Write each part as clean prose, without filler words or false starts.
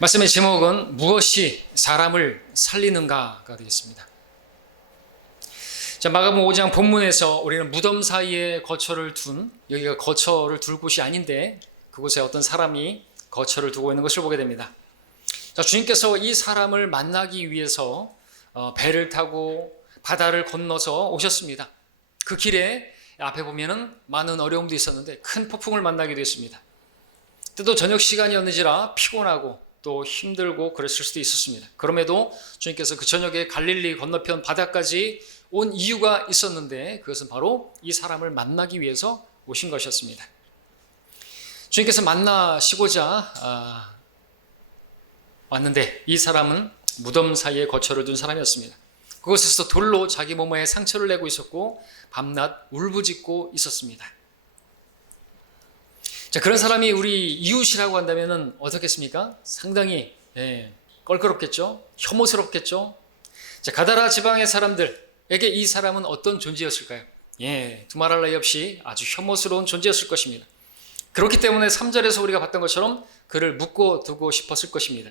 말씀의 제목은 무엇이 사람을 살리는가가 되겠습니다. 자, 마가복음 5장 본문에서 우리는 무덤 사이에 거처를 둔, 여기가 거처를 둘 곳이 아닌데 그곳에 어떤 사람이 거처를 두고 있는 것을 보게 됩니다. 자, 주님께서 이 사람을 만나기 위해서 배를 타고 바다를 건너서 오셨습니다. 그 길에 앞에 보면은 많은 어려움도 있었는데 큰 폭풍을 만나기도 했습니다. 때도 저녁 시간이었는지라 피곤하고 또 힘들고 그랬을 수도 있었습니다. 그럼에도 주님께서 그 저녁에 갈릴리 건너편 바다까지 온 이유가 있었는데 그것은 바로 이 사람을 만나기 위해서 오신 것이었습니다. 주님께서 만나시고자 왔는데 이 사람은 무덤 사이에 거처를 둔 사람이었습니다. 그곳에서 돌로 자기 몸에 상처를 내고 있었고 밤낮 울부짖고 있었습니다. 자, 그런 사람이 우리 이웃이라고 한다면 어떻겠습니까? 상당히 껄끄럽겠죠? 혐오스럽겠죠? 자, 가다라 지방의 사람들에게 이 사람은 어떤 존재였을까요? 두말할 나위 없이 아주 혐오스러운 존재였을 것입니다. 그렇기 때문에 3절에서 우리가 봤던 것처럼 그를 묶어두고 싶었을 것입니다.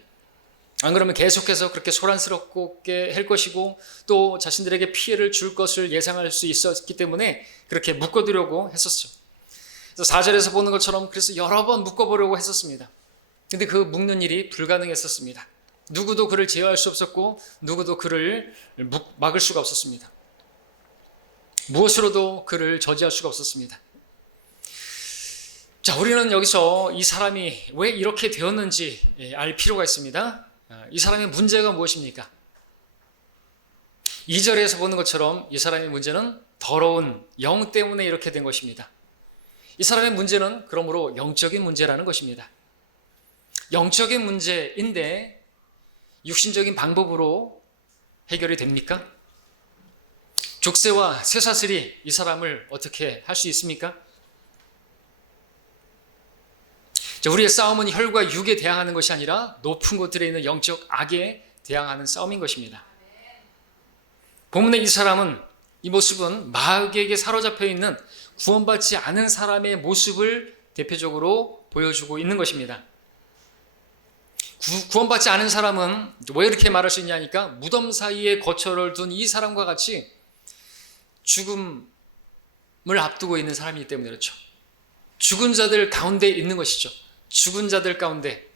안 그러면 계속해서 그렇게 소란스럽게 할 것이고 또 자신들에게 피해를 줄 것을 예상할 수 있었기 때문에 그렇게 묶어두려고 했었죠. 그래서 4절에서 보는 것처럼 그래서 여러 번 묶어보려고 했었습니다. 근데 그 묶는 일이 불가능했었습니다. 누구도 그를 제어할 수 없었고 누구도 그를 막을 수가 없었습니다. 무엇으로도 그를 저지할 수가 없었습니다. 자, 우리는 여기서 이 사람이 왜 이렇게 되었는지 알 필요가 있습니다. 이 사람의 문제가 무엇입니까? 2절에서 보는 것처럼 이 사람의 문제는 더러운 영 때문에 이렇게 된 것입니다. 이 사람의 문제는 그러므로 영적인 문제라는 것입니다. 영적인 문제인데 육신적인 방법으로 해결이 됩니까? 족쇄와 쇠사슬이 이 사람을 어떻게 할 수 있습니까? 우리의 싸움은 혈과 육에 대항하는 것이 아니라 높은 곳들에 있는 영적 악에 대항하는 싸움인 것입니다. 본문의 이 사람은 이 모습은 마귀에게 사로잡혀 있는 구원받지 않은 사람의 모습을 대표적으로 보여주고 있는 것입니다. 구원받지 않은 사람은 왜 이렇게 말할 수 있냐니까 무덤 사이에 거처를 둔 이 사람과 같이 죽음을 앞두고 있는 사람이기 때문에 그렇죠. 죽은 자들 가운데 있는 것이죠. 죽은 자들 가운데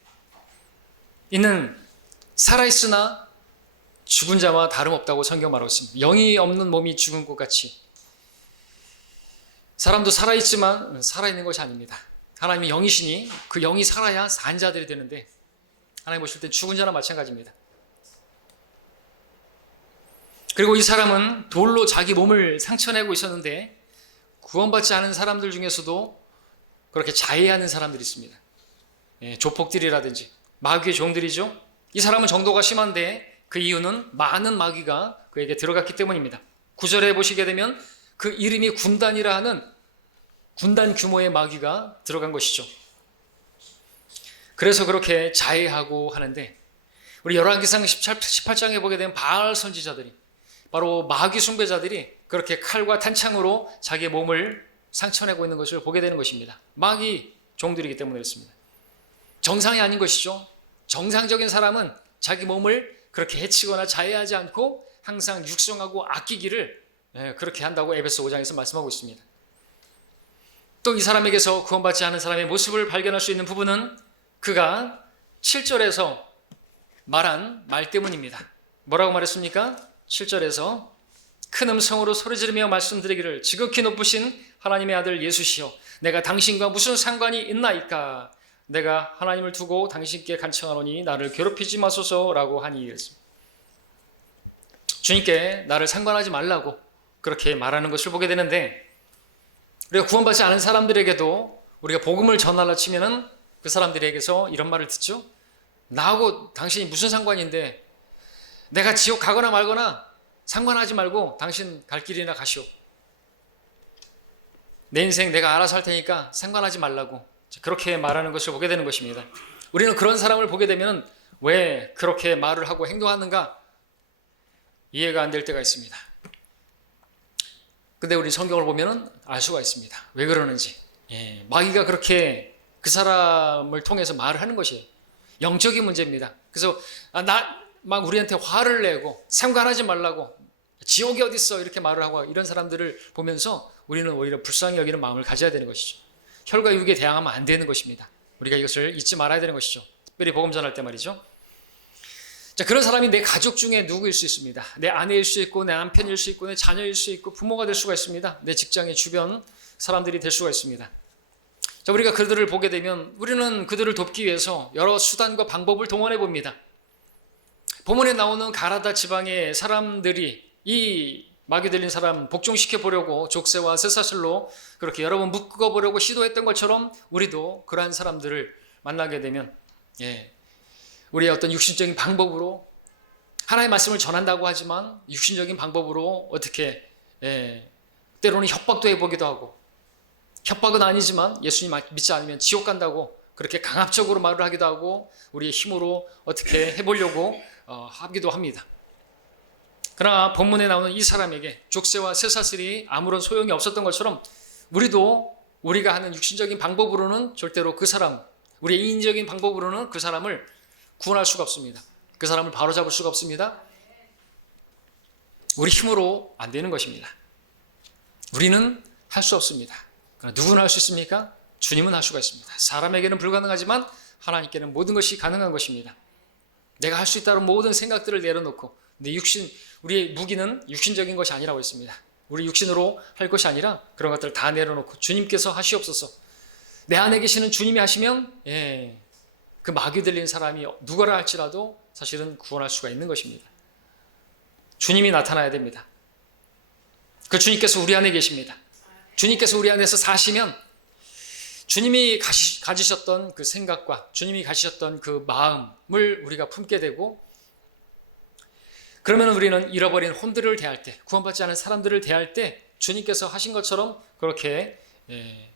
있는 살아있으나 죽은 자와 다름없다고 성경 말하고 있습니다. 영이 없는 몸이 죽은 것 같이 사람도 살아있지만 살아있는 것이 아닙니다. 하나님이 영이시니 그 영이 살아야 산 자들이 되는데 하나님 보실 때 죽은 자나 마찬가지입니다. 그리고 이 사람은 돌로 자기 몸을 상처내고 있었는데 구원받지 않은 사람들 중에서도 그렇게 자해하는 사람들이 있습니다. 조폭들이라든지 마귀의 종들이죠. 이 사람은 정도가 심한데 그 이유는 많은 마귀가 그에게 들어갔기 때문입니다. 9절에 보시게 되면 그 이름이 군단이라 하는 군단 규모의 마귀가 들어간 것이죠. 그래서 그렇게 자해하고 하는데 우리 열왕기상 18장에 보게 되면 바알 선지자들이 바로 마귀 숭배자들이 그렇게 칼과 탄창으로 자기의 몸을 상처내고 있는 것을 보게 되는 것입니다. 마귀 종들이기 때문에 그렇습니다. 정상이 아닌 것이죠. 정상적인 사람은 자기 몸을 그렇게 해치거나 자해하지 않고 항상 육성하고 아끼기를 그렇게 한다고 에베소 5장에서 말씀하고 있습니다. 또 이 사람에게서 구원받지 않은 사람의 모습을 발견할 수 있는 부분은 그가 7절에서 말한 말 때문입니다. 뭐라고 말했습니까? 7절에서 큰 음성으로 소리지르며 말씀드리기를 지극히 높으신 하나님의 아들 예수시여 내가 당신과 무슨 상관이 있나이까 내가 하나님을 두고 당신께 간청하노니 나를 괴롭히지 마소서라고 하니 이랬습니다. 주님께 나를 상관하지 말라고 그렇게 말하는 것을 보게 되는데 우리가 구원받지 않은 사람들에게도 우리가 복음을 전하려 치면은 그 사람들에게서 이런 말을 듣죠. 나하고 당신이 무슨 상관인데 내가 지옥 가거나 말거나 상관하지 말고 당신 갈 길이나 가시오. 내 인생 내가 알아서 할 테니까 상관하지 말라고 그렇게 말하는 것을 보게 되는 것입니다. 우리는 그런 사람을 보게 되면 왜 그렇게 말을 하고 행동하는가 이해가 안 될 때가 있습니다. 근데 우리 성경을 보면 알 수가 있습니다. 왜 그러는지. 마귀가 그렇게 그 사람을 통해서 말을 하는 것이에요. 영적인 문제입니다. 그래서 막 우리한테 화를 내고 상관하지 말라고 지옥이 어딨어 이렇게 말을 하고 이런 사람들을 보면서 우리는 오히려 불쌍히 여기는 마음을 가져야 되는 것이죠. 혈과 육에 대항하면 안 되는 것입니다. 우리가 이것을 잊지 말아야 되는 것이죠. 특별히 복음 전할 때 말이죠. 자, 그런 사람이 내 가족 중에 누구일 수 있습니다. 내 아내일 수 있고 내 남편일 수 있고 내 자녀일 수 있고 부모가 될 수가 있습니다. 내 직장의 주변 사람들이 될 수가 있습니다. 자, 우리가 그들을 보게 되면 우리는 그들을 돕기 위해서 여러 수단과 방법을 동원해 봅니다. 본문에 나오는 가라다 지방의 사람들이 이 마귀 들린 사람 복종시켜 보려고 족쇄와 쇠사슬로 그렇게 여러 번 묶어 보려고 시도했던 것처럼 우리도 그러한 사람들을 만나게 되면 우리의 어떤 육신적인 방법으로 하나님의 말씀을 전한다고 하지만 육신적인 방법으로 어떻게 때로는 협박도 해보기도 하고 협박은 아니지만 예수님 믿지 않으면 지옥 간다고 그렇게 강압적으로 말을 하기도 하고 우리의 힘으로 어떻게 해보려고 하기도 합니다. 그러나 본문에 나오는 이 사람에게 족쇄와 쇠사슬이 아무런 소용이 없었던 것처럼 우리도 우리가 하는 육신적인 방법으로는 절대로 그 사람, 우리의 인적인 방법으로는 그 사람을 구원할 수가 없습니다. 그 사람을 바로잡을 수가 없습니다. 우리 힘으로 안 되는 것입니다. 우리는 할 수 없습니다. 그러나 누구는 할 수 있습니까? 주님은 할 수가 있습니다. 사람에게는 불가능하지만 하나님께는 모든 것이 가능한 것입니다. 내가 할 수 있다는 모든 생각들을 내려놓고 우리의 무기는 육신적인 것이 아니라고 했습니다. 우리 육신으로 할 것이 아니라 그런 것들을 다 내려놓고 주님께서 하시옵소서. 내 안에 계시는 주님이 하시면 그 마귀 들린 사람이 누구라 할지라도 사실은 구원할 수가 있는 것입니다. 주님이 나타나야 됩니다. 그 주님께서 우리 안에 계십니다. 주님께서 우리 안에서 사시면 주님이 가지셨던 그 생각과 주님이 가지셨던 그 마음을 우리가 품게 되고 그러면 우리는 잃어버린 혼들을 대할 때 구원받지 않은 사람들을 대할 때 주님께서 하신 것처럼 그렇게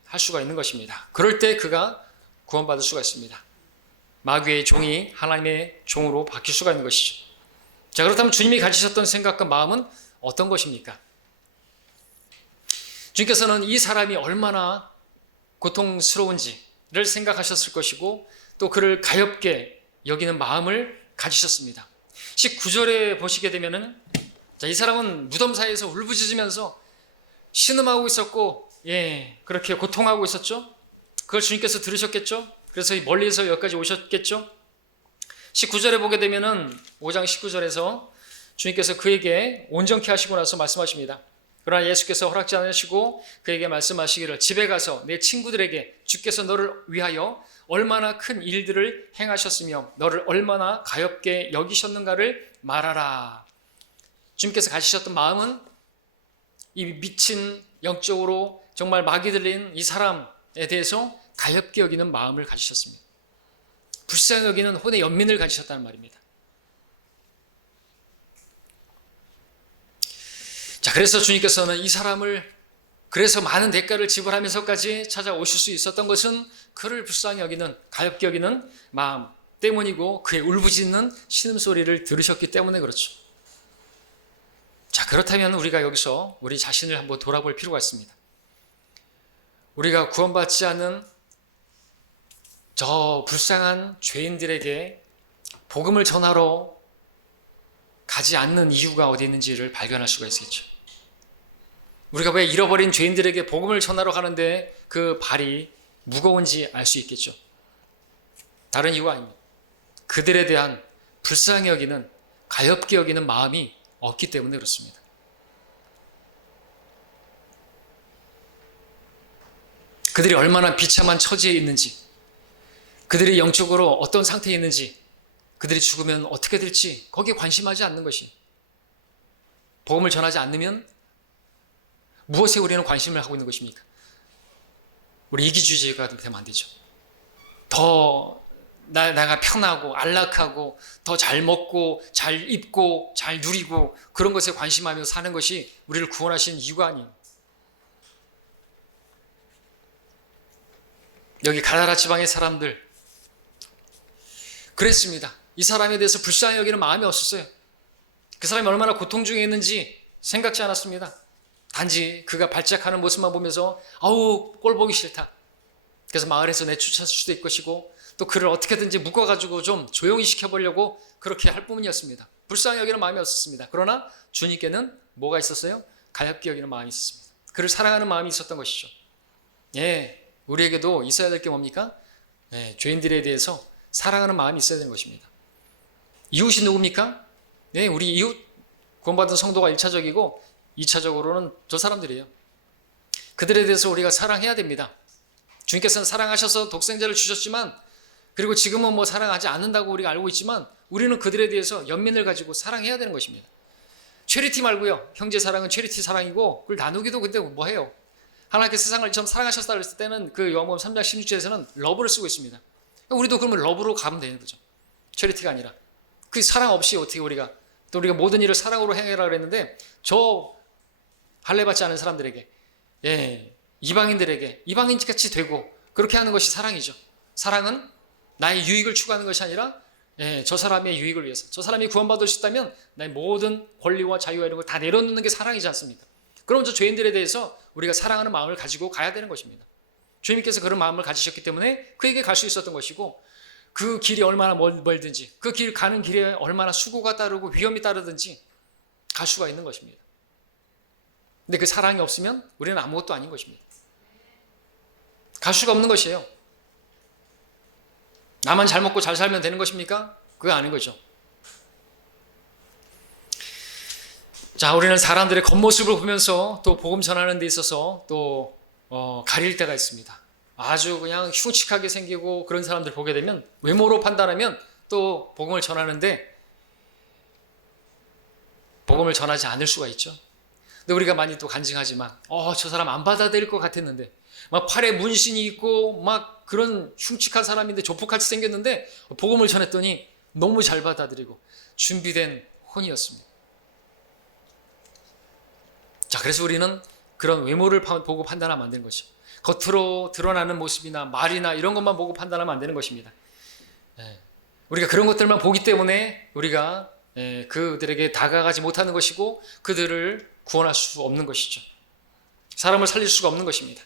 할 수가 있는 것입니다. 그럴 때 그가 구원받을 수가 있습니다. 마귀의 종이 하나님의 종으로 바뀔 수가 있는 것이죠. 자, 그렇다면 주님이 가지셨던 생각과 마음은 어떤 것입니까? 주님께서는 이 사람이 얼마나 고통스러운지를 생각하셨을 것이고 또 그를 가엾게 여기는 마음을 가지셨습니다. 19절에 보시게 되면은 이 사람은 무덤 사이에서 울부짖으면서 신음하고 있었고 그렇게 고통하고 있었죠. 그걸 주님께서 들으셨겠죠. 그래서 멀리서 여기까지 오셨겠죠. 19절에 보게 되면은 5장 19절에서 주님께서 그에게 온전케 하시고 나서 말씀하십니다. 그러나 예수께서 허락지 않으시고 그에게 말씀하시기를 집에 가서 내 친구들에게 주께서 너를 위하여 얼마나 큰 일들을 행하셨으며 너를 얼마나 가엾게 여기셨는가를 말하라. 주님께서 가지셨던 마음은 이 미친 영적으로 정말 마귀 들린 이 사람에 대해서 가엾게 여기는 마음을 가지셨습니다. 불쌍히 여기는 혼의 연민을 가지셨다는 말입니다. 자, 그래서 주님께서는 이 사람을 그래서 많은 대가를 지불하면서까지 찾아오실 수 있었던 것은 그를 불쌍히 여기는 가엾게 여기는 마음 때문이고 그의 울부짖는 신음소리를 들으셨기 때문에 그렇죠. 자, 그렇다면 우리가 여기서 우리 자신을 한번 돌아볼 필요가 있습니다. 우리가 구원받지 않은 저 불쌍한 죄인들에게 복음을 전하러 가지 않는 이유가 어디 있는지를 발견할 수가 있겠죠. 우리가 왜 잃어버린 죄인들에게 복음을 전하러 가는데 그 발이 무거운지 알 수 있겠죠. 다른 이유가 아닙니다. 그들에 대한 불쌍히 여기는 가엾게 여기는 마음이 없기 때문에 그렇습니다. 그들이 얼마나 비참한 처지에 있는지, 그들이 영적으로 어떤 상태에 있는지, 그들이 죽으면 어떻게 될지 거기에 관심하지 않는 것이, 복음을 전하지 않으면 무엇에 우리는 관심을 하고 있는 것입니까? 우리 이기주의가 되면 안 되죠. 더 내가 편하고 안락하고 더 잘 먹고 잘 입고 잘 누리고 그런 것에 관심하면서 사는 것이 우리를 구원하신 이유가 아니에요. 여기 가라라 지방의 사람들 그랬습니다. 이 사람에 대해서 불쌍히 여기는 마음이 없었어요. 그 사람이 얼마나 고통 중에 있는지 생각지 않았습니다. 단지 그가 발작하는 모습만 보면서 아우 꼴 보기 싫다. 그래서 마을에서 내쫓았을 수도 있을 것이고 또 그를 어떻게든지 묶어가지고 좀 조용히 시켜보려고 그렇게 할 뿐이었습니다. 불쌍히 여기는 마음이 없었습니다. 그러나 주님께는 뭐가 있었어요? 가엾게 여기는 마음이 있었습니다. 그를 사랑하는 마음이 있었던 것이죠. 예, 우리에게도 있어야 될 게 뭡니까? 예, 죄인들에 대해서 사랑하는 마음이 있어야 되는 것입니다. 이웃이 누굽니까? 네, 우리 이웃 구원받은 성도가 1차적이고 2차적으로는 저 사람들이에요. 그들에 대해서 우리가 사랑해야 됩니다. 주님께서는 사랑하셔서 독생자를 주셨지만, 그리고 지금은 뭐 사랑하지 않는다고 우리가 알고 있지만, 우리는 그들에 대해서 연민을 가지고 사랑해야 되는 것입니다. 체리티 말고요. 형제 사랑은 체리티 사랑이고, 그걸 나누기도 근데 뭐 해요? 하나님께서 세상을 처음 사랑하셨다 그랬을 때는 그 요한복음 3장 16절에서는 러브를 쓰고 있습니다. 우리도 그러면 러브로 가면 되는 거죠. 체리티가 아니라. 그 사랑 없이 어떻게 우리가 모든 일을 사랑으로 행해라 그랬는데, 저 할례받지 않은 사람들에게, 예, 이방인들에게 이방인같이 되고 그렇게 하는 것이 사랑이죠. 사랑은 나의 유익을 추구하는 것이 아니라, 예, 저 사람의 유익을 위해서, 저 사람이 구원받을 수 있다면 나의 모든 권리와 자유와 이런 걸 다 내려놓는 게 사랑이지 않습니까? 그럼 저 죄인들에 대해서 우리가 사랑하는 마음을 가지고 가야 되는 것입니다. 주님께서 그런 마음을 가지셨기 때문에 그에게 갈 수 있었던 것이고, 그 길이 얼마나 멀든지, 그 길 가는 길에 얼마나 수고가 따르고 위험이 따르든지 갈 수가 있는 것입니다. 근데 그 사랑이 없으면 우리는 아무것도 아닌 것입니다. 갈 수가 없는 것이에요. 나만 잘 먹고 잘 살면 되는 것입니까? 그거 아닌 거죠. 자, 우리는 사람들의 겉모습을 보면서 또 복음 전하는 데 있어서 또 가릴 때가 있습니다. 아주 그냥 흉측하게 생기고 그런 사람들 보게 되면, 외모로 판단하면 또 복음을 전하는데 복음을 전하지 않을 수가 있죠. 근데 우리가 많이 또 간증하지만, 저 사람 안 받아들일 것 같았는데, 막 팔에 문신이 있고 막 그런 흉측한 사람인데, 조폭같이 생겼는데 복음을 전했더니 너무 잘 받아들이고 준비된 혼이었습니다. 자, 그래서 우리는 그런 외모를 보고 판단하면 안 되는 것이죠. 겉으로 드러나는 모습이나 말이나 이런 것만 보고 판단하면 안 되는 것입니다. 우리가 그런 것들만 보기 때문에 우리가 그들에게 다가가지 못하는 것이고, 그들을 구원할 수 없는 것이죠. 사람을 살릴 수가 없는 것입니다.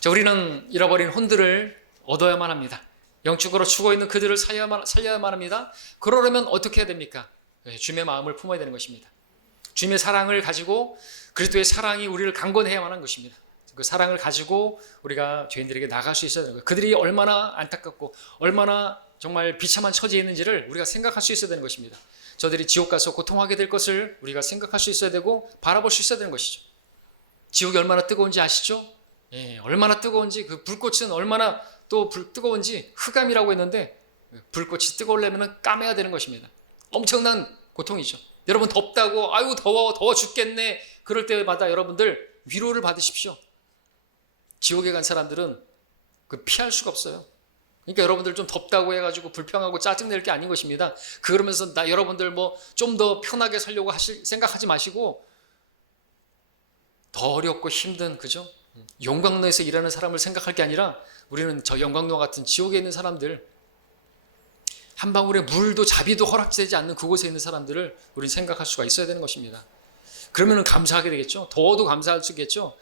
자, 우리는 잃어버린 혼들을 얻어야만 합니다. 영적으로 죽어있는 그들을 살려야만 합니다. 그러려면 어떻게 해야 됩니까? 주님의 마음을 품어야 되는 것입니다. 주님의 사랑을 가지고, 그리스도의 사랑이 우리를 강건해야만 하는 것입니다. 그 사랑을 가지고 우리가 죄인들에게 나갈 수 있어야 되는 거예요. 그들이 얼마나 안타깝고 얼마나 정말 비참한 처지에 있는지를 우리가 생각할 수 있어야 되는 것입니다. 저들이 지옥 가서 고통하게 될 것을 우리가 생각할 수 있어야 되고 바라볼 수 있어야 되는 것이죠. 지옥이 얼마나 뜨거운지 아시죠? 예, 얼마나 뜨거운지, 그 불꽃은 얼마나 또 뜨거운지, 흑암이라고 했는데 불꽃이 뜨거우려면 까매야 되는 것입니다. 엄청난 고통이죠. 여러분, 덥다고 아유 더워 죽겠네, 그럴 때마다 여러분들 위로를 받으십시오. 지옥에 간 사람들은 그 피할 수가 없어요. 그러니까 여러분들 좀 덥다고 해가지고 불평하고 짜증낼 게 아닌 것입니다. 그러면서 여러분들 뭐 좀 더 편하게 살려고 생각하지 마시고, 더 어렵고 힘든, 그죠? 용광로에서 일하는 사람을 생각할 게 아니라, 우리는 저 용광로 같은 지옥에 있는 사람들, 한 방울의 물도 자비도 허락되지 않는 그곳에 있는 사람들을 우리는 생각할 수가 있어야 되는 것입니다. 그러면 감사하게 되겠죠. 더워도 감사할 수 있겠죠.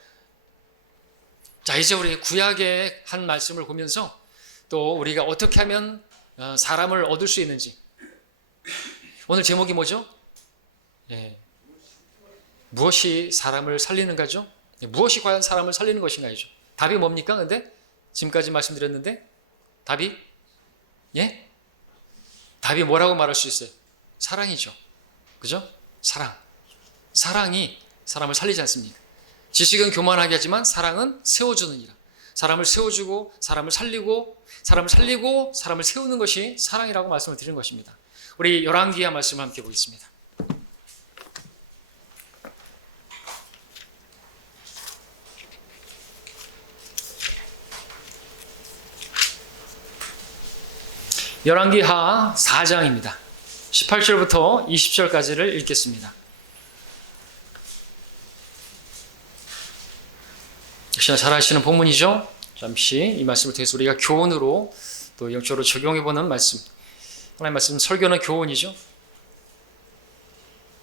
자, 이제 우리 구약의 한 말씀을 보면서 또 우리가 어떻게 하면 사람을 얻을 수 있는지. 오늘 제목이 뭐죠? 무엇이 사람을 살리는가죠? 무엇이 과연 사람을 살리는 것인가죠? 답이 뭡니까? 근데 지금까지 말씀드렸는데 답이 답이 뭐라고 말할 수 있어요? 사랑이죠. 그죠? 사랑이 사람을 살리지 않습니까? 지식은 교만하게 하지만 사랑은 세워주느니라. 사람을 세워주고 사람을 살리고 사람을 세우는 것이 사랑이라고 말씀을 드리는 것입니다. 우리 열왕기하 말씀을 함께 보겠습니다. 열왕기하 4장입니다. 18절부터 20절까지를 읽겠습니다. 역시나 잘 아시는 본문이죠. 잠시 이 말씀을 통해서 우리가 교훈으로 또 영적으로 적용해보는 말씀. 하나님 말씀, 설교는 교훈이죠.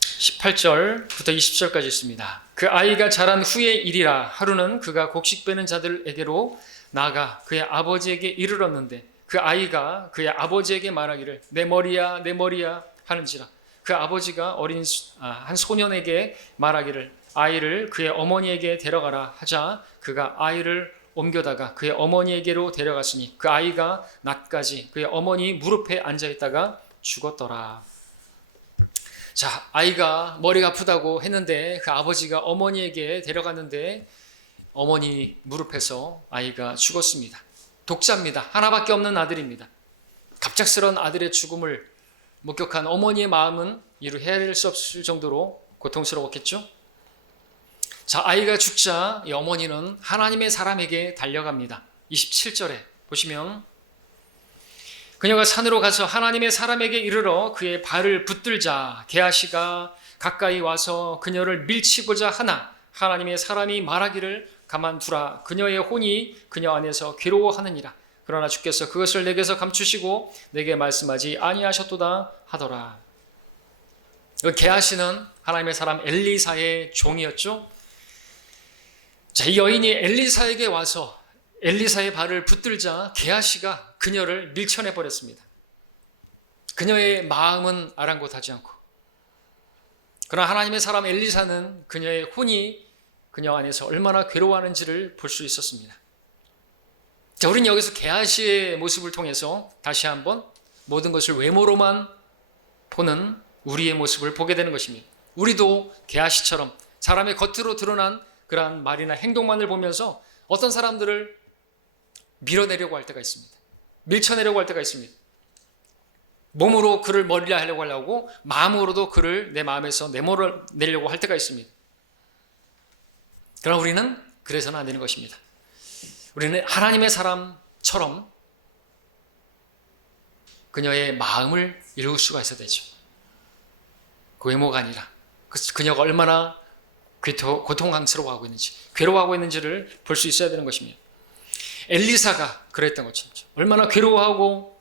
18절부터 20절까지 있습니다. 그 아이가 자란 후의 일이라. 하루는 그가 곡식 빼는 자들에게로 나아가 그의 아버지에게 이르렀는데 그 아이가 그의 아버지에게 말하기를 내 머리야 내 머리야 하는지라. 그 아버지가 한 소년에게 말하기를 아이를 그의 어머니에게 데려가라 하자 그가 아이를 옮겨다가 그의 어머니에게로 데려갔으니 그 아이가 낮까지 그의 어머니 무릎에 앉아있다가 죽었더라. 자, 아이가 머리가 아프다고 했는데 그 아버지가 어머니에게 데려갔는데 어머니 무릎에서 아이가 죽었습니다. 독자입니다. 하나밖에 없는 아들입니다. 갑작스러운 아들의 죽음을 목격한 어머니의 마음은 이루 헤아릴 수 없을 정도로 고통스러웠겠죠. 자, 아이가 죽자 이 어머니는 하나님의 사람에게 달려갑니다. 27절에 보시면 그녀가 산으로 가서 하나님의 사람에게 이르러 그의 발을 붙들자 게하시가 가까이 와서 그녀를 밀치고자 하나 하나님의 사람이 말하기를 가만두라. 그녀의 혼이 그녀 안에서 괴로워하느니라. 그러나 주께서 그것을 내게서 감추시고 내게 말씀하지 아니하셨도다 하더라. 게하시는 하나님의 사람 엘리사의 종이었죠. 자, 이 여인이 엘리사에게 와서 엘리사의 발을 붙들자 게하시가 그녀를 밀쳐내 버렸습니다. 그녀의 마음은 아랑곳하지 않고, 그러나 하나님의 사람 엘리사는 그녀의 혼이 그녀 안에서 얼마나 괴로워하는지를 볼 수 있었습니다. 자, 우리는 여기서 게하시의 모습을 통해서 다시 한번 모든 것을 외모로만 보는 우리의 모습을 보게 되는 것입니다. 우리도 게하시처럼 사람의 겉으로 드러난 그러한 말이나 행동만을 보면서 어떤 사람들을 밀어내려고 할 때가 있습니다. 밀쳐내려고 할 때가 있습니다. 몸으로 그를 머리라 하려고 하려고 마음으로도 그를 내 마음에서 내몰아내려고 할 때가 있습니다. 그러나 우리는 그래서는 안 되는 것입니다. 우리는 하나님의 사람처럼 그녀의 마음을 이룰 수가 있어야 되죠. 그 외모가 아니라 그녀가 얼마나 고통스러워하고 있는지, 괴로워하고 있는지를 볼 수 있어야 되는 것입니다. 엘리사가 그랬던 것처럼 얼마나 괴로워하고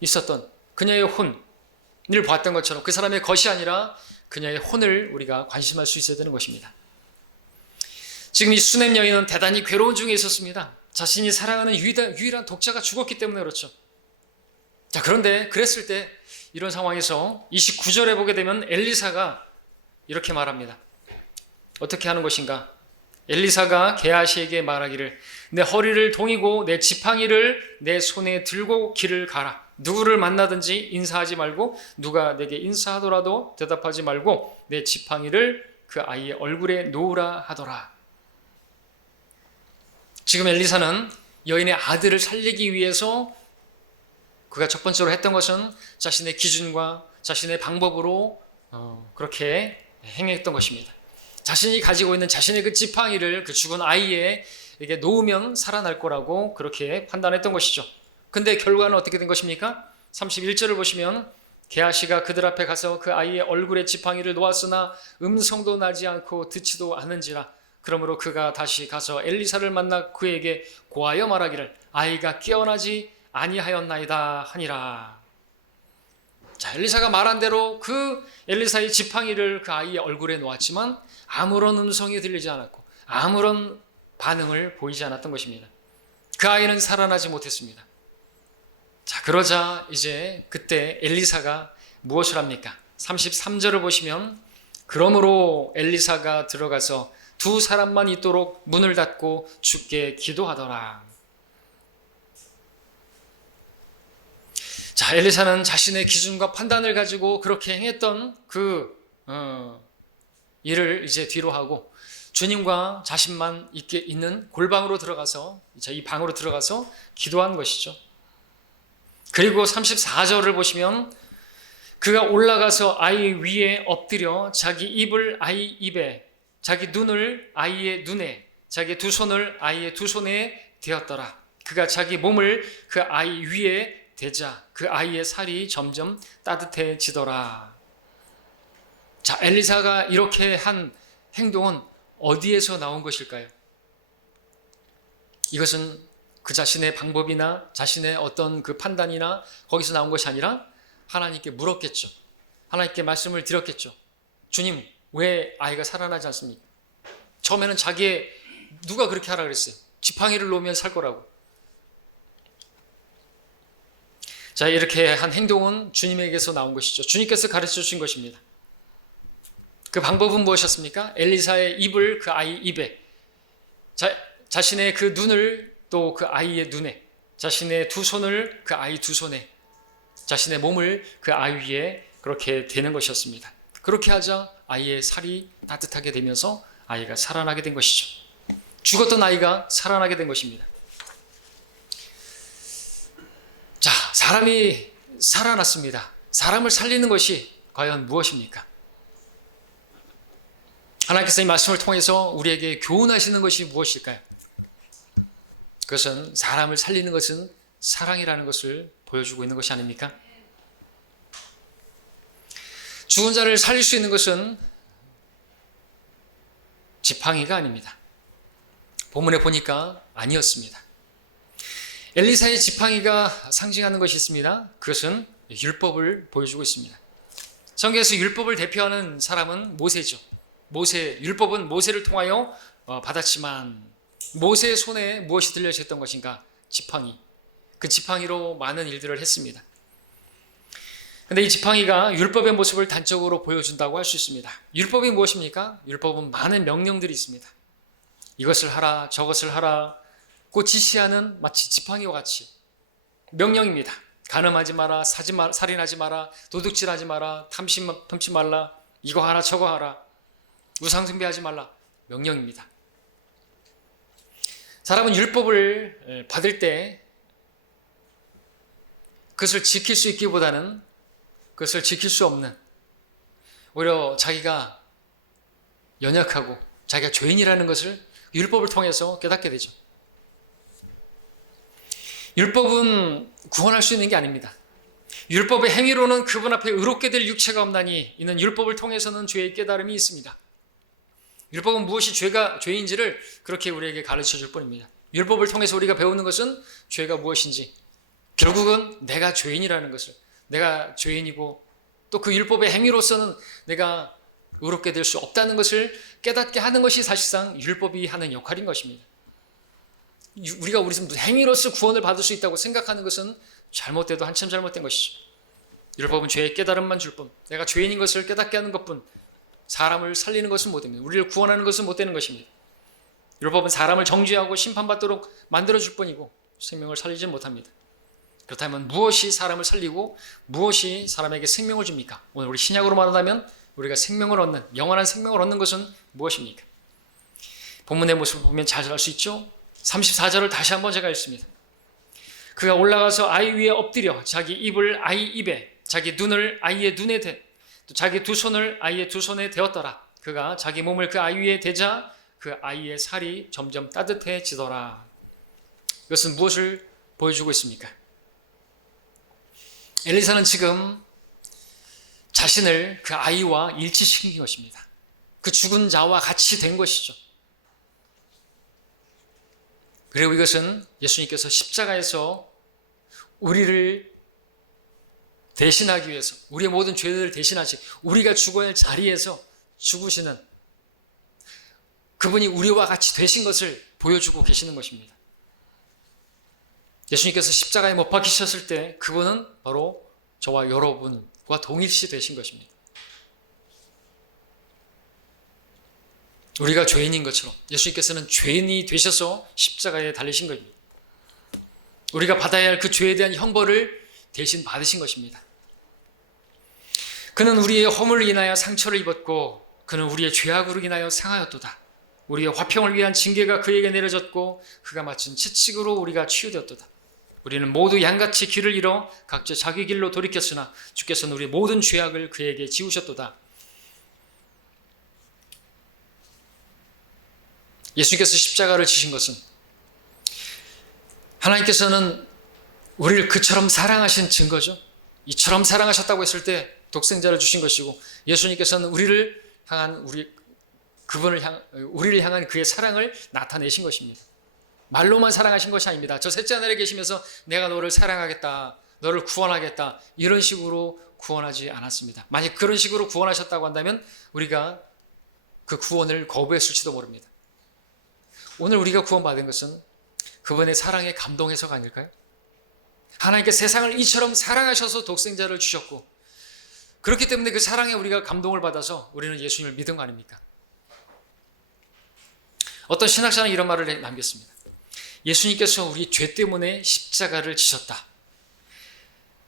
있었던 그녀의 혼을 봤던 것처럼 그 사람의 것이 아니라 그녀의 혼을 우리가 관심할 수 있어야 되는 것입니다. 지금 이 수넴 여인은 대단히 괴로운 중에 있었습니다. 자신이 사랑하는 유일한 독자가 죽었기 때문에 그렇죠. 자, 그런데 그랬을 때 이런 상황에서 29절에 보게 되면 엘리사가 이렇게 말합니다. 어떻게 하는 것인가? 엘리사가 게하시에게 말하기를 내 허리를 동이고 내 지팡이를 내 손에 들고 길을 가라. 누구를 만나든지 인사하지 말고 누가 내게 인사하더라도 대답하지 말고 내 지팡이를 그 아이의 얼굴에 놓으라 하더라. 지금 엘리사는 여인의 아들을 살리기 위해서 그가 첫 번째로 했던 것은 자신의 기준과 자신의 방법으로 그렇게 행했던 것입니다. 자신이 가지고 있는 자신의 그 지팡이를 그 죽은 아이에게 놓으면 살아날 거라고 그렇게 판단했던 것이죠. 근데 결과는 어떻게 된 것입니까? 31절을 보시면 게하시가 그들 앞에 가서 그 아이의 얼굴에 지팡이를 놓았으나 음성도 나지 않고 듣지도 않은지라. 그러므로 그가 다시 가서 엘리사를 만나 그에게 고하여 말하기를 아이가 깨어나지 아니하였나이다 하니라. 자, 엘리사가 말한 대로 그 엘리사의 지팡이를 그 아이의 얼굴에 놓았지만 아무런 음성이 들리지 않았고 아무런 반응을 보이지 않았던 것입니다. 그 아이는 살아나지 못했습니다. 자, 그러자 이제 그때 엘리사가 무엇을 합니까? 33절을 보시면 그러므로 엘리사가 들어가서 두 사람만 있도록 문을 닫고 주께 기도하더라. 자, 엘리사는 자신의 기준과 판단을 가지고 그렇게 행했던 그 일을 이제 뒤로 하고 주님과 자신만 있는 골방으로 들어가서 이 방으로 들어가서 기도한 것이죠. 그리고 34절을 보시면 그가 올라가서 아이 위에 엎드려 자기 입을 아이 입에 자기 눈을 아이의 눈에 자기 두 손을 아이의 두 손에 대었더라. 그가 자기 몸을 그 아이 위에 대자 그 아이의 살이 점점 따뜻해지더라. 자, 엘리사가 이렇게 한 행동은 어디에서 나온 것일까요? 이것은 그 자신의 방법이나 자신의 어떤 그 판단이나 거기서 나온 것이 아니라 하나님께 물었겠죠. 하나님께 말씀을 드렸겠죠. 주님, 왜 아이가 살아나지 않습니까? 처음에는 누가 그렇게 하라 그랬어요? 지팡이를 놓으면 살 거라고. 자, 이렇게 한 행동은 주님에게서 나온 것이죠. 주님께서 가르쳐 주신 것입니다. 그 방법은 무엇이었습니까? 엘리사의 입을 그 아이 입에, 자신의 그 눈을 또 그 아이의 눈에, 자신의 두 손을 그 아이 두 손에, 자신의 몸을 그 아이 위에 그렇게 대는 것이었습니다. 그렇게 하자 아이의 살이 따뜻하게 되면서 아이가 살아나게 된 것이죠. 죽었던 아이가 살아나게 된 것입니다. 자, 사람이 살아났습니다. 사람을 살리는 것이 과연 무엇입니까? 하나님께서 이 말씀을 통해서 우리에게 교훈하시는 것이 무엇일까요? 그것은 사람을 살리는 것은 사랑이라는 것을 보여주고 있는 것이 아닙니까? 죽은 자를 살릴 수 있는 것은 지팡이가 아닙니다. 본문에 보니까 아니었습니다. 엘리사의 지팡이가 상징하는 것이 있습니다. 그것은 율법을 보여주고 있습니다. 성경에서 율법을 대표하는 사람은 모세죠. 율법은 모세를 통하여 받았지만 모세의 손에 무엇이 들려져 있던 것인가? 지팡이. 그 지팡이로 많은 일들을 했습니다. 근데 이 지팡이가 율법의 모습을 단적으로 보여준다고 할 수 있습니다. 율법이 무엇입니까? 율법은 많은 명령들이 있습니다. 이것을 하라, 저것을 하라, 그 지시하는 마치 지팡이와 같이 명령입니다. 간음하지 마라, 살인하지 마라, 도둑질하지 마라, 탐치 말라, 이거 하라, 저거 하라, 우상숭배하지 말라, 명령입니다. 사람은 율법을 받을 때 그것을 지킬 수 있기보다는 그것을 지킬 수 없는, 오히려 자기가 연약하고 자기가 죄인이라는 것을 율법을 통해서 깨닫게 되죠. 율법은 구원할 수 있는 게 아닙니다. 율법의 행위로는 그분 앞에 의롭게 될 육체가 없나니 이는 율법을 통해서는 죄의 깨달음이 있습니다. 율법은 무엇이 죄인지를 그렇게 우리에게 가르쳐 줄 뿐입니다. 율법을 통해서 우리가 배우는 것은 죄가 무엇인지, 결국은 내가 죄인이라는 것을, 내가 죄인이고 또 그 율법의 행위로서는 내가 의롭게 될 수 없다는 것을 깨닫게 하는 것이 사실상 율법이 하는 역할인 것입니다. 우리가 우리 행위로서 구원을 받을 수 있다고 생각하는 것은 잘못돼도 한참 잘못된 것이죠. 율법은 죄의 깨달음만 줄 뿐, 내가 죄인인 것을 깨닫게 하는 것뿐, 사람을 살리는 것은 못됩니다. 우리를 구원하는 것은 못되는 것입니다. 율법은 사람을 정죄하고 심판받도록 만들어줄 뿐이고 생명을 살리지 못합니다. 그렇다면 무엇이 사람을 살리고 무엇이 사람에게 생명을 줍니까? 오늘 우리 신약으로 말하자면 우리가 생명을 얻는, 영원한 생명을 얻는 것은 무엇입니까? 본문의 모습을 보면 잘 알 수 있죠? 34절을 다시 한번 제가 읽습니다. 그가 올라가서 아이 위에 엎드려 자기 입을 아이 입에, 자기 눈을 아이의 눈에 대, 또 자기 두 손을 아이의 두 손에 대었더라. 그가 자기 몸을 그 아이 위에 대자 그 아이의 살이 점점 따뜻해지더라. 이것은 무엇을 보여주고 있습니까? 엘리사는 지금 자신을 그 아이와 일치시킨 것입니다. 그 죽은 자와 같이 된 것이죠. 그리고 이것은 예수님께서 십자가에서 우리를 대신하기 위해서, 우리의 모든 죄들을 대신하시, 우리가 죽어야 할 자리에서 죽으시는 그분이 우리와 같이 되신 것을 보여주고 계시는 것입니다. 예수님께서 십자가에 못 박히셨을 때 그분은 바로 저와 여러분과 동일시 되신 것입니다. 우리가 죄인인 것처럼 예수님께서는 죄인이 되셔서 십자가에 달리신 것입니다. 우리가 받아야 할 그 죄에 대한 형벌을 대신 받으신 것입니다. 그는 우리의 허물로 인하여 상처를 입었고 그는 우리의 죄악으로 인하여 상하였도다. 우리의 화평을 위한 징계가 그에게 내려졌고 그가 맞은 채찍으로 우리가 치유되었도다. 우리는 모두 양같이 길을 잃어 각자 자기 길로 돌이켰으나 주께서는 우리 모든 죄악을 그에게 지우셨도다. 예수께서 십자가를 지신 것은 하나님께서는 우리를 그처럼 사랑하신 증거죠. 이처럼 사랑하셨다고 했을 때 독생자를 주신 것이고, 예수님께서는 우리를 향한 그의 사랑을 나타내신 것입니다. 말로만 사랑하신 것이 아닙니다. 저 셋째 하늘에 계시면서 내가 너를 사랑하겠다, 너를 구원하겠다, 이런 식으로 구원하지 않았습니다. 만약 그런 식으로 구원하셨다고 한다면 우리가 그 구원을 거부했을지도 모릅니다. 오늘 우리가 구원받은 것은 그분의 사랑에 감동해서가 아닐까요? 하나님께 세상을 이처럼 사랑하셔서 독생자를 주셨고, 그렇기 때문에 그 사랑에 우리가 감동을 받아서 우리는 예수님을 믿은 거 아닙니까? 어떤 신학자는 이런 말을 남겼습니다. 예수님께서 우리 죄 때문에 십자가를 지셨다.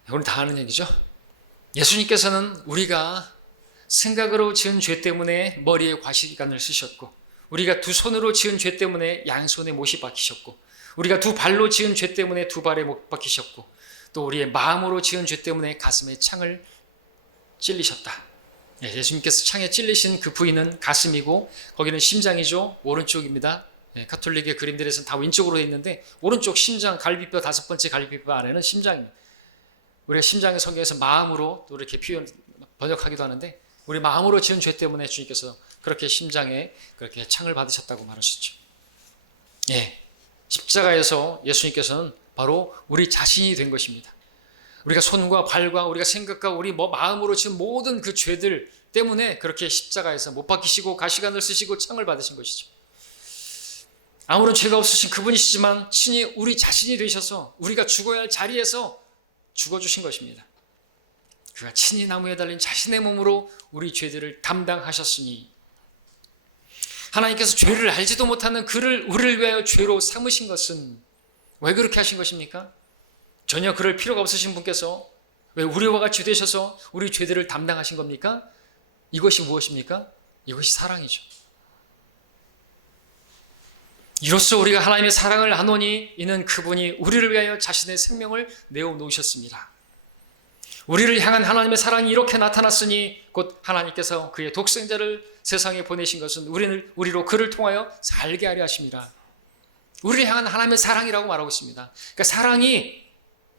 이건 다 아는 얘기죠. 예수님께서는 우리가 생각으로 지은 죄 때문에 머리에 과시관을 쓰셨고, 우리가 두 손으로 지은 죄 때문에 양손에 못이 박히셨고, 우리가 두 발로 지은 죄 때문에 두 발에 못 박히셨고, 또 우리의 마음으로 지은 죄 때문에 가슴에 창을 찔리셨다. 예수님께서 창에 찔리신 그 부위는 가슴이고, 거기는 심장이죠. 오른쪽입니다. 가톨릭의 그림들에서는 다 왼쪽으로 되어 있는데, 오른쪽 심장, 갈비뼈, 5번째 갈비뼈 안에는 심장입니다. 우리가 심장의 성경에서 마음으로 또 이렇게 번역하기도 하는데, 우리 마음으로 지은 죄 때문에 주님께서 그렇게 심장에 그렇게 창을 받으셨다고 말하셨죠. 십자가에서 예수님께서는 바로 우리 자신이 된 것입니다. 우리가 손과 발과 우리가 생각과 우리 마음으로 지은 모든 그 죄들 때문에 그렇게 십자가에서 못 박히시고 가시관을 쓰시고 창을 받으신 것이죠. 아무런 죄가 없으신 그분이시지만 친히 우리 자신이 되셔서 우리가 죽어야 할 자리에서 죽어주신 것입니다. 그가 친히 나무에 달린 자신의 몸으로 우리 죄들을 담당하셨으니, 하나님께서 죄를 알지도 못하는 그를 우리를 위하여 죄로 삼으신 것은 왜 그렇게 하신 것입니까? 전혀 그럴 필요가 없으신 분께서 왜 우리와 같이 되셔서 우리 죄들을 담당하신 겁니까? 이것이 무엇입니까? 이것이 사랑이죠. 이로써 우리가 하나님의 사랑을 아노니 이는 그분이 우리를 위하여 자신의 생명을 내어놓으셨습니다. 우리를 향한 하나님의 사랑이 이렇게 나타났으니 곧 하나님께서 그의 독생자를 세상에 보내신 것은 우리로 그를 통하여 살게 하려 하심이라. 우리를 향한 하나님의 사랑이라고 말하고 있습니다. 그러니까 사랑이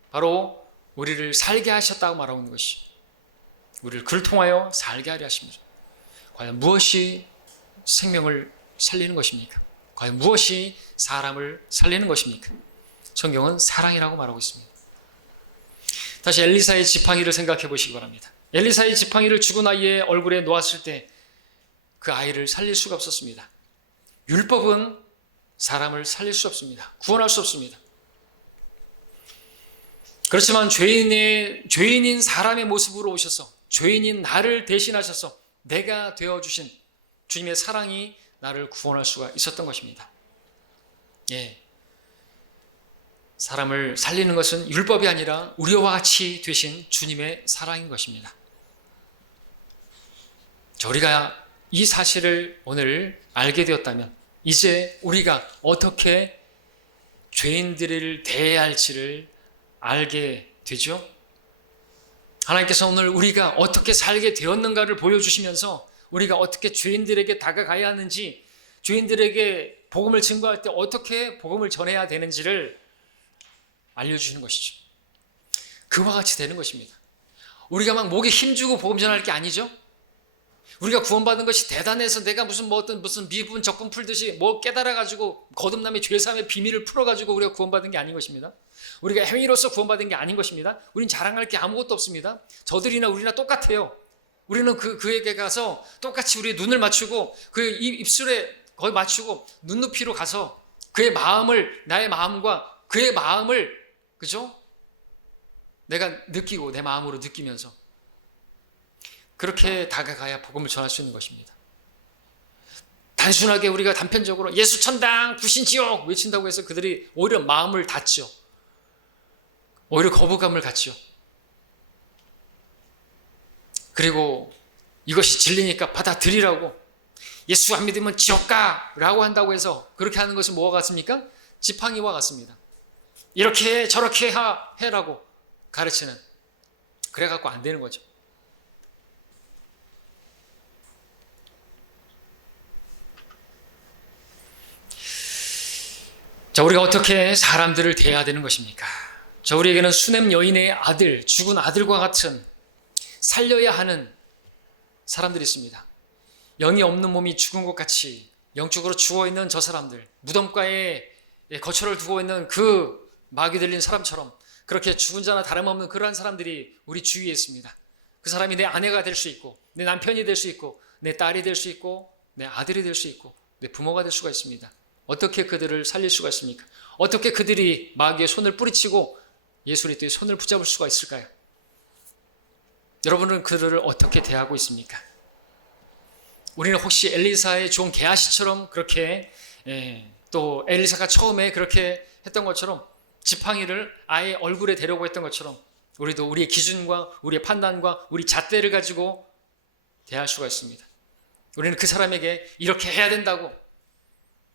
바로 우리를 살게 하셨다고 말하고 있는 것이, 우리를 그를 통하여 살게 하려 하십니다. 과연 무엇이 생명을 살리는 것입니까? 과연 무엇이 사람을 살리는 것입니까? 성경은 사랑이라고 말하고 있습니다. 다시 엘리사의 지팡이를 생각해 보시기 바랍니다. 엘리사의 지팡이를 죽은 아이의 얼굴에 놓았을 때 그 아이를 살릴 수가 없었습니다. 율법은 사람을 살릴 수 없습니다. 구원할 수 없습니다. 그렇지만 죄인인 사람의 모습으로 오셔서 죄인인 나를 대신하셔서 내가 되어주신 주님의 사랑이 나를 구원할 수가 있었던 것입니다. 사람을 살리는 것은 율법이 아니라 우리와 같이 되신 주님의 사랑인 것입니다. 우리가 이 사실을 오늘 알게 되었다면 이제 우리가 어떻게 죄인들을 대해야 할지를 알게 되죠. 하나님께서 오늘 우리가 어떻게 살게 되었는가를 보여주시면서 우리가 어떻게 죄인들에게 다가가야 하는지, 죄인들에게 복음을 증거할 때 어떻게 복음을 전해야 되는지를 알려주시는 것이죠. 그와 같이 되는 것입니다. 우리가 막 목에 힘주고 복음 전할 게 아니죠. 우리가 구원받은 것이 대단해서 내가 무슨 미분 적분 풀듯이 깨달아가지고 거듭남의 죄사함의 비밀을 풀어가지고 우리가 구원받은 게 아닌 것입니다. 우리가 행위로서 구원받은 게 아닌 것입니다. 우린 자랑할 게 아무것도 없습니다. 저들이나 우리나 똑같아요. 우리는 그에게 가서 똑같이 우리의 눈을 맞추고 그의 입술에 거의 맞추고 눈높이로 가서 그의 마음을, 나의 마음과 그의 마음을, 그죠? 내가 느끼고 내 마음으로 느끼면서 그렇게 다가가야 복음을 전할 수 있는 것입니다. 단순하게 우리가 단편적으로 예수 천당, 불신 지옥 외친다고 해서 그들이 오히려 마음을 닫죠. 오히려 거부감을 갖죠. 그리고 이것이 진리니까 받아들이라고, 예수 안 믿으면 지옥 가라고 한다고 해서 그렇게 하는 것은 뭐와 같습니까? 지팡이와 같습니다. 이렇게 해 저렇게 해라고 가르치는, 그래갖고 안 되는 거죠. 우리가 어떻게 사람들을 대해야 되는 것입니까? 우리에게는 수냄 여인의 아들, 죽은 아들과 같은 살려야 하는 사람들이 있습니다. 영이 없는 몸이 죽은 것 같이 영적으로 죽어있는 저 사람들, 무덤가에 거처를 두고 있는 그 마귀 들린 사람처럼 그렇게 죽은 자나 다름없는 그러한 사람들이 우리 주위에 있습니다. 그 사람이 내 아내가 될 수 있고, 내 남편이 될 수 있고, 내 딸이 될 수 있고, 내 아들이 될 수 있고, 내 부모가 될 수가 있습니다. 어떻게 그들을 살릴 수가 있습니까? 어떻게 그들이 마귀의 손을 뿌리치고 예수 그리스도의 손을 붙잡을 수가 있을까요? 여러분은 그들을 어떻게 대하고 있습니까? 우리는 혹시 엘리사의 종 게하시처럼 그렇게 또 엘리사가 처음에 그렇게 했던 것처럼 지팡이를 아예 얼굴에 대려고 했던 것처럼 우리도 우리의 기준과 우리의 판단과 우리 잣대를 가지고 대할 수가 있습니다. 우리는 그 사람에게 이렇게 해야 된다고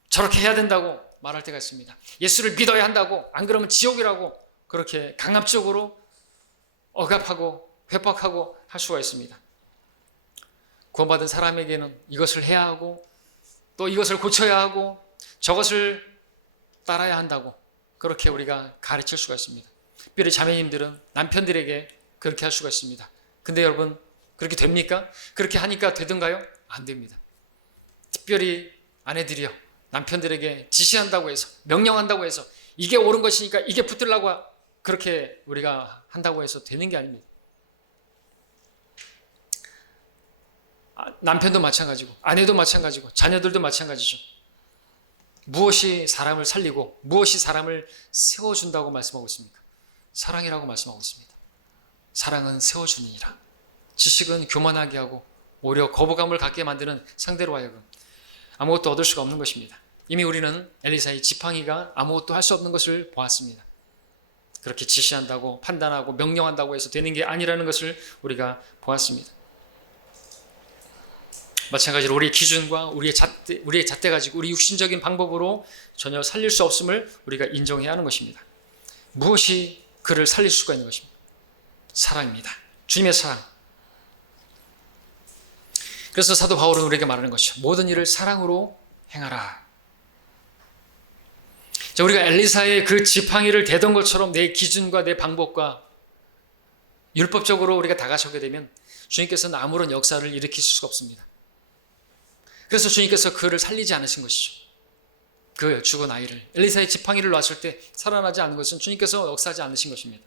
저렇게 해야 된다고 말할 때가 있습니다. 예수를 믿어야 한다고, 안 그러면 지옥이라고 그렇게 강압적으로 억압하고 회박하고 할 수가 있습니다. 구원받은 사람에게는 이것을 해야 하고 또 이것을 고쳐야 하고 저것을 따라야 한다고 그렇게 우리가 가르칠 수가 있습니다. 특별히 자매님들은 남편들에게 그렇게 할 수가 있습니다. 근데 여러분 그렇게 됩니까? 그렇게 하니까 되던가요? 안 됩니다. 특별히 아내들이요, 남편들에게 지시한다고 해서 명령한다고 해서 이게 옳은 것이니까 이게 붙들라고 그렇게 우리가 한다고 해서 되는 게 아닙니다. 남편도 마찬가지고 아내도 마찬가지고 자녀들도 마찬가지죠. 무엇이 사람을 살리고 무엇이 사람을 세워준다고 말씀하고 있습니까? 사랑이라고 말씀하고 있습니다. 사랑은 세워주느니라. 지식은 교만하게 하고 오히려 거부감을 갖게 만드는 상대로 하여금 아무것도 얻을 수가 없는 것입니다. 이미 우리는 엘리사의 지팡이가 아무것도 할 수 없는 것을 보았습니다. 그렇게 지시한다고 판단하고 명령한다고 해서 되는 게 아니라는 것을 우리가 보았습니다. 마찬가지로 우리의 기준과 우리의 잣대 가지고 우리 육신적인 방법으로 전혀 살릴 수 없음을 우리가 인정해야 하는 것입니다. 무엇이 그를 살릴 수가 있는 것입니다? 사랑입니다. 주님의 사랑. 그래서 사도 바울은 우리에게 말하는 것이죠. 모든 일을 사랑으로 행하라. 자, 우리가 엘리사의 그 지팡이를 대던 것처럼 내 기준과 내 방법과 율법적으로 우리가 다가서게 되면 주님께서는 아무런 역사를 일으키실 수가 없습니다. 그래서 주님께서 그를 살리지 않으신 것이죠. 그 죽은 아이를 엘리사의 지팡이를 놨을 때 살아나지 않은 것은 주님께서 역사하지 않으신 것입니다.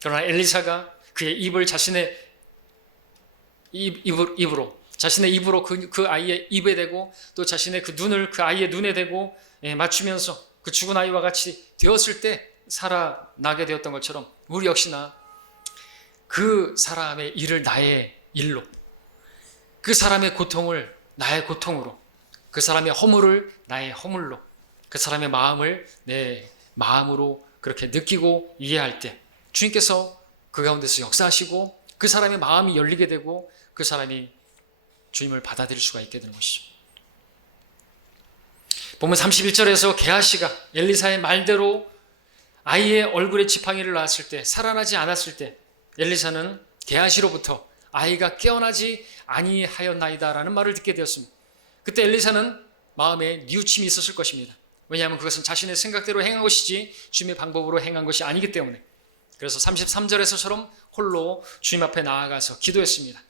그러나 엘리사가 그의 입을 자신의 입으로 그 아이의 입에 대고 또 자신의 그 눈을 그 아이의 눈에 대고 맞추면서 그 죽은 아이와 같이 되었을 때 살아나게 되었던 것처럼 우리 역시나 그 사람의 일을 나의 일로, 그 사람의 고통을 나의 고통으로, 그 사람의 허물을 나의 허물로, 그 사람의 마음을 내 마음으로 그렇게 느끼고 이해할 때 주님께서 그 가운데서 역사하시고 그 사람의 마음이 열리게 되고 그 사람이 주님을 받아들일 수가 있게 되는 것이죠. 보면 31절에서 게하시가 엘리사의 말대로 아이의 얼굴에 지팡이를 놨을 때, 살아나지 않았을 때 엘리사는 게하시로부터 아이가 깨어나지 아니하였나이다라는 말을 듣게 되었습니다. 그때 엘리사는 마음에 뉘우침이 있었을 것입니다. 왜냐하면 그것은 자신의 생각대로 행한 것이지 주님의 방법으로 행한 것이 아니기 때문에. 그래서 33절에서처럼 홀로 주님 앞에 나아가서 기도했습니다.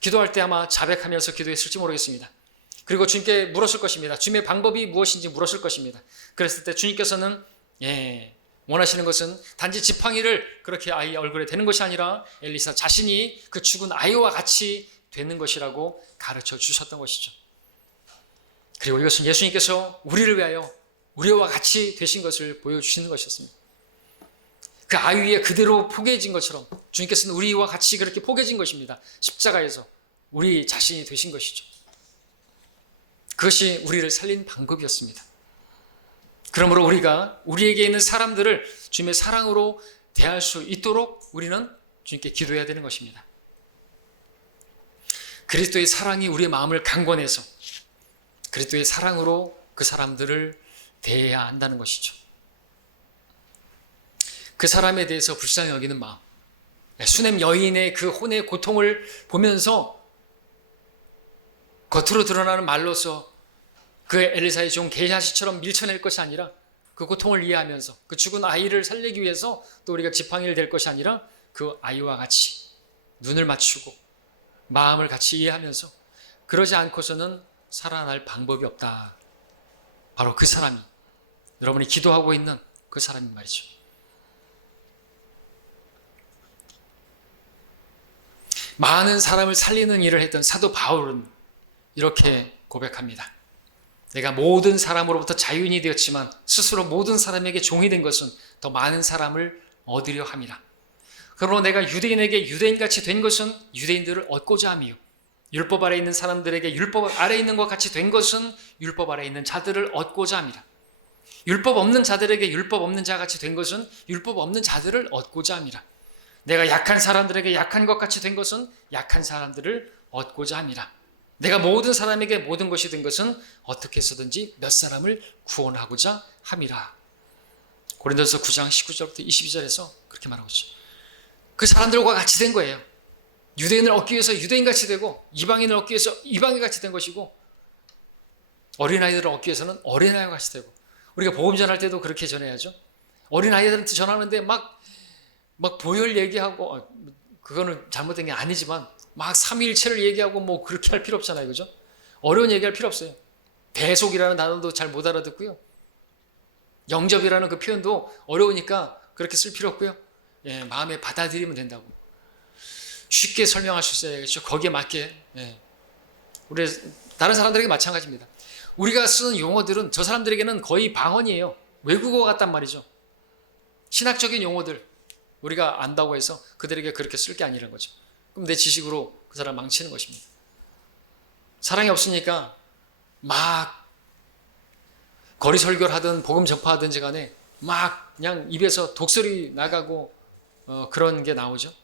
기도할 때 아마 자백하면서 기도했을지 모르겠습니다. 그리고 주님께 물었을 것입니다. 주님의 방법이 무엇인지 물었을 것입니다. 그랬을 때 주님께서는 원하시는 것은 단지 지팡이를 그렇게 아이 얼굴에 대는 것이 아니라 엘리사 자신이 그 죽은 아이와 같이 되는 것이라고 가르쳐 주셨던 것이죠. 그리고 이것은 예수님께서 우리를 위하여 우리와 같이 되신 것을 보여주시는 것이었습니다. 그 아이 위에 그대로 포개진 것처럼 주님께서는 우리와 같이 그렇게 포개진 것입니다. 십자가에서 우리 자신이 되신 것이죠. 그것이 우리를 살린 방법이었습니다. 그러므로 우리가 우리에게 있는 사람들을 주님의 사랑으로 대할 수 있도록 우리는 주님께 기도해야 되는 것입니다. 그리스도의 사랑이 우리의 마음을 강권해서 그리스도의 사랑으로 그 사람들을 대해야 한다는 것이죠. 그 사람에 대해서 불쌍히 여기는 마음, 수냄 여인의 그 혼의 고통을 보면서 겉으로 드러나는 말로서 그 엘리사의 종 게하시처럼 밀쳐낼 것이 아니라 그 고통을 이해하면서 그 죽은 아이를 살리기 위해서 또 우리가 지팡이를 댈 것이 아니라 그 아이와 같이 눈을 맞추고 마음을 같이 이해하면서 그러지 않고서는 살아날 방법이 없다. 바로 그 사람이 여러분이 기도하고 있는 그 사람이 말이죠. 많은 사람을 살리는 일을 했던 사도 바울은 이렇게 고백합니다. 내가 모든 사람으로부터 자유인이 되었지만 스스로 모든 사람에게 종이 된 것은 더 많은 사람을 얻으려 함이라. 그러므로 내가 유대인에게 유대인같이 된 것은 유대인들을 얻고자 함이요 율법 아래 있는 사람들에게 율법 아래 있는 것 같이 된 것은 율법 아래 있는 자들을 얻고자 함이라. 율법 없는 자들에게 율법 없는 자같이 된 것은 율법 없는 자들을 얻고자 함이라. 내가 약한 사람들에게 약한 것 같이 된 것은 약한 사람들을 얻고자 함이라. 내가 모든 사람에게 모든 것이 된 것은 어떻게 해서든지 몇 사람을 구원하고자 함이라. 고린도서 9장 19절부터 22절에서 그렇게 말하고 있죠. 그 사람들과 같이 된 거예요. 유대인을 얻기 위해서 유대인같이 되고 이방인을 얻기 위해서 이방인같이 된 것이고 어린아이들을 얻기 위해서는 어린아이와 같이 되고 우리가 복음 전할 때도 그렇게 전해야죠. 어린아이들한테 전하는데 막 보혈 얘기하고 그거는 잘못된 게 아니지만 막 삼위일체를 얘기하고 뭐 그렇게 할 필요 없잖아요. 그죠? 어려운 얘기할 필요 없어요. 대속이라는 단어도 잘 못 알아듣고요. 영접이라는 그 표현도 어려우니까 그렇게 쓸 필요 없고요. 예, 마음에 받아들이면 된다고. 쉽게 설명할 수 있어야겠죠. 거기에 맞게. 예. 우리 다른 사람들에게 마찬가지입니다. 우리가 쓰는 용어들은 저 사람들에게는 거의 방언이에요. 외국어 같단 말이죠. 신학적인 용어들 우리가 안다고 해서 그들에게 그렇게 쓸 게 아니라는 거죠. 그럼 내 지식으로 그 사람 망치는 것입니다. 사랑이 없으니까 막 거리 설교를 하든 복음 전파하든지 간에 막 그냥 입에서 독설이 나가고 그런 게 나오죠.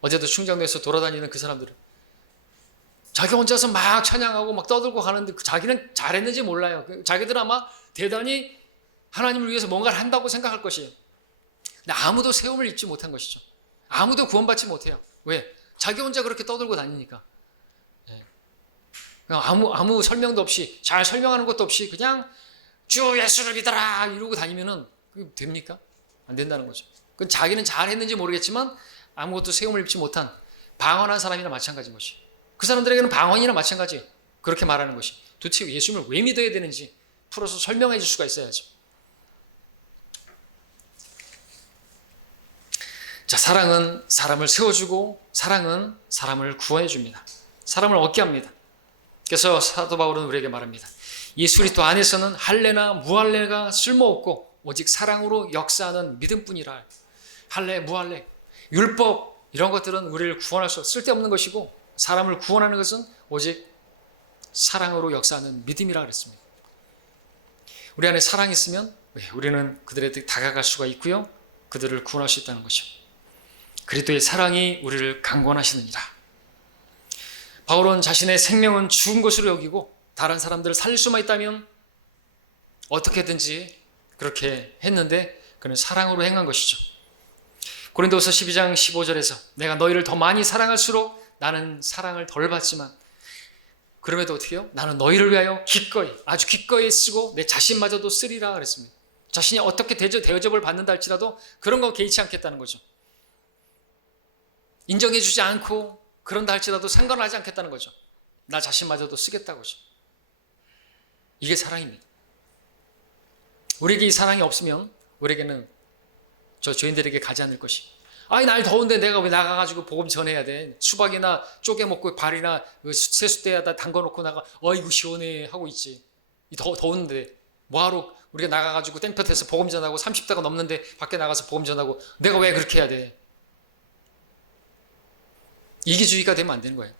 어제도 충정도에서 돌아다니는 그 사람들은 자기 혼자서 막 찬양하고 막 떠들고 가는데 자기는 잘했는지 몰라요. 자기들 아마 대단히 하나님을 위해서 뭔가를 한다고 생각할 것이에요. 근데 아무도 세움을 입지 못한 것이죠. 아무도 구원받지 못해요. 왜? 자기 혼자 그렇게 떠들고 다니니까. 아무 설명도 없이 잘 설명하는 것도 없이 그냥 주 예수를 믿어라 이러고 다니면은 그게 됩니까? 안 된다는 거죠. 그건 자기는 잘했는지 모르겠지만 아무것도 세움을 입지 못한 방언한 사람이나 마찬가지인 것이. 그 사람들에게는 방언이나 마찬가지예요. 그렇게 말하는 것이. 도대체 예수님을 왜 믿어야 되는지 풀어서 설명해 줄 수가 있어야죠. 자, 사랑은 사람을 세워주고 사랑은 사람을 구원해 줍니다. 사람을 얻게 합니다. 그래서 사도 바울은 우리에게 말합니다. 예수 그리스도 안에서는 할례나 무할례가 쓸모없고 오직 사랑으로 역사하는 믿음뿐이라. 할례, 무할례, 율법 이런 것들은 우리를 구원할 수 쓸데없는 것이고 사람을 구원하는 것은 오직 사랑으로 역사하는 믿음이라 그랬습니다. 우리 안에 사랑이 있으면 우리는 그들에게 다가갈 수가 있고요. 그들을 구원할 수 있다는 것이죠. 그리스도의 사랑이 우리를 강권하시느니라. 바울은 자신의 생명은 죽은 것으로 여기고 다른 사람들을 살릴 수만 있다면 어떻게든지 그렇게 했는데 그는 사랑으로 행한 것이죠. 고린도서 12장 15절에서 내가 너희를 더 많이 사랑할수록 나는 사랑을 덜 받지만 그럼에도 어떻게 해요? 나는 너희를 위하여 기꺼이 아주 기꺼이 쓰고 내 자신마저도 쓰리라 그랬습니다. 자신이 어떻게 대접을 받는다 할지라도 그런 거 개의치 않겠다는 거죠. 인정해 주지 않고 그런다 할지라도 상관하지 않겠다는 거죠. 나 자신마저도 쓰겠다고 하죠. 이게 사랑입니다. 우리에게 이 사랑이 없으면 우리에게는 저 죄인들에게 가지 않을 것이. 아니 날 더운데 내가 왜 나가가지고 복음 전해야 돼. 수박이나 쪼개 먹고 발이나 세숫대에다 담궈놓고 나가 어이구 시원해 하고 있지. 더운데 뭐하러 우리가 나가가지고 땡볕에서 복음 전하고 30도가 넘는데 밖에 나가서 복음 전하고 내가 왜 그렇게 해야 돼. 이기주의가 되면 안 되는 거예요.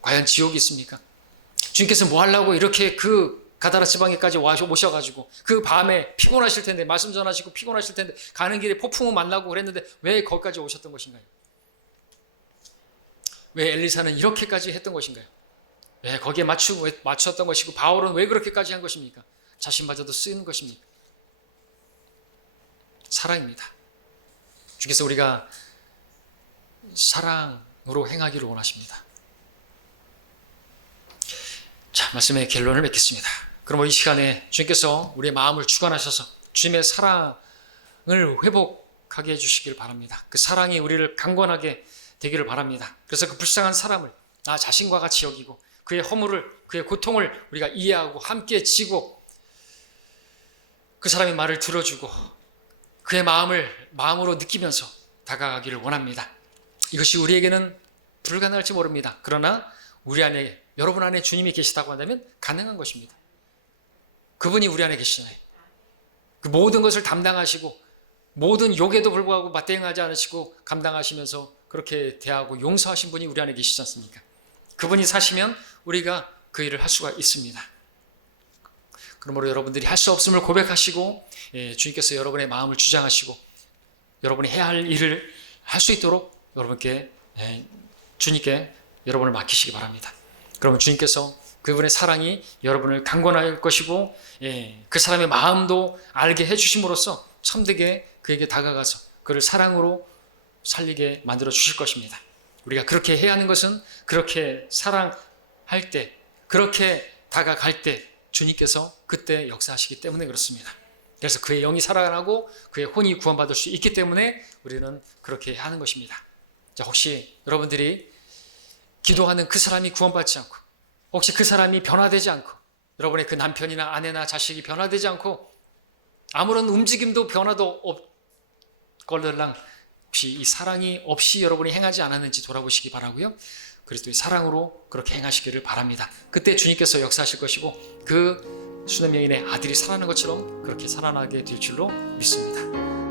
과연 지옥이 있습니까? 주님께서 뭐 하려고 이렇게 그 가다라 지방에까지 오셔가지고 그 밤에 피곤하실 텐데 말씀 전하시고 피곤하실 텐데 가는 길에 폭풍우 만나고 그랬는데 왜 거기까지 오셨던 것인가요? 왜 엘리사는 이렇게까지 했던 것인가요? 왜 거기에 맞추었던 것이고 바울은 왜 그렇게까지 한 것입니까? 자신마저도 쓰는 것입니까? 사랑입니다. 주께서 우리가 사랑으로 행하기를 원하십니다. 자, 말씀의 결론을 맺겠습니다. 그럼 이 시간에 주님께서 우리의 마음을 주관하셔서 주님의 사랑을 회복하게 해주시길 바랍니다. 그 사랑이 우리를 강건하게 되기를 바랍니다. 그래서 그 불쌍한 사람을 나 자신과 같이 여기고 그의 허물을 그의 고통을 우리가 이해하고 함께 지고 그 사람의 말을 들어주고 그의 마음으로 느끼면서 다가가기를 원합니다. 이것이 우리에게는 불가능할지 모릅니다. 그러나 우리 안에 여러분 안에 주님이 계시다고 한다면 가능한 것입니다. 그분이 우리 안에 계시잖아요. 그 모든 것을 담당하시고 모든 욕에도 불구하고 맞대응하지 않으시고 감당하시면서 그렇게 대하고 용서하신 분이 우리 안에 계시지 않습니까? 그분이 사시면 우리가 그 일을 할 수가 있습니다. 그러므로 여러분들이 할 수 없음을 고백하시고 주님께서 여러분의 마음을 주장하시고 여러분이 해야 할 일을 할 수 있도록 여러분께 주님께 여러분을 맡기시기 바랍니다. 그러면 주님께서 그분의 사랑이 여러분을 강권할 것이고 그 사람의 마음도 알게 해주심으로써 참되게 그에게 다가가서 그를 사랑으로 살리게 만들어 주실 것입니다. 우리가 그렇게 해야 하는 것은 그렇게 사랑할 때, 그렇게 다가갈 때 주님께서 그때 역사하시기 때문에 그렇습니다. 그래서 그의 영이 살아나고 그의 혼이 구원받을 수 있기 때문에 우리는 그렇게 하는 것입니다. 자, 혹시 여러분들이 기도하는 그 사람이 구원받지 않고, 혹시 그 사람이 변화되지 않고, 여러분의 그 남편이나 아내나 자식이 변화되지 않고 아무런 움직임도 변화도 없걸랑 혹시 이 사랑이 없이 여러분이 행하지 않았는지 돌아보시기 바라고요. 그리스도의 사랑으로 그렇게 행하시기를 바랍니다. 그때 주님께서 역사하실 것이고 그 수냄 여인의 아들이 살아나는 것처럼 그렇게 살아나게 될 줄로 믿습니다.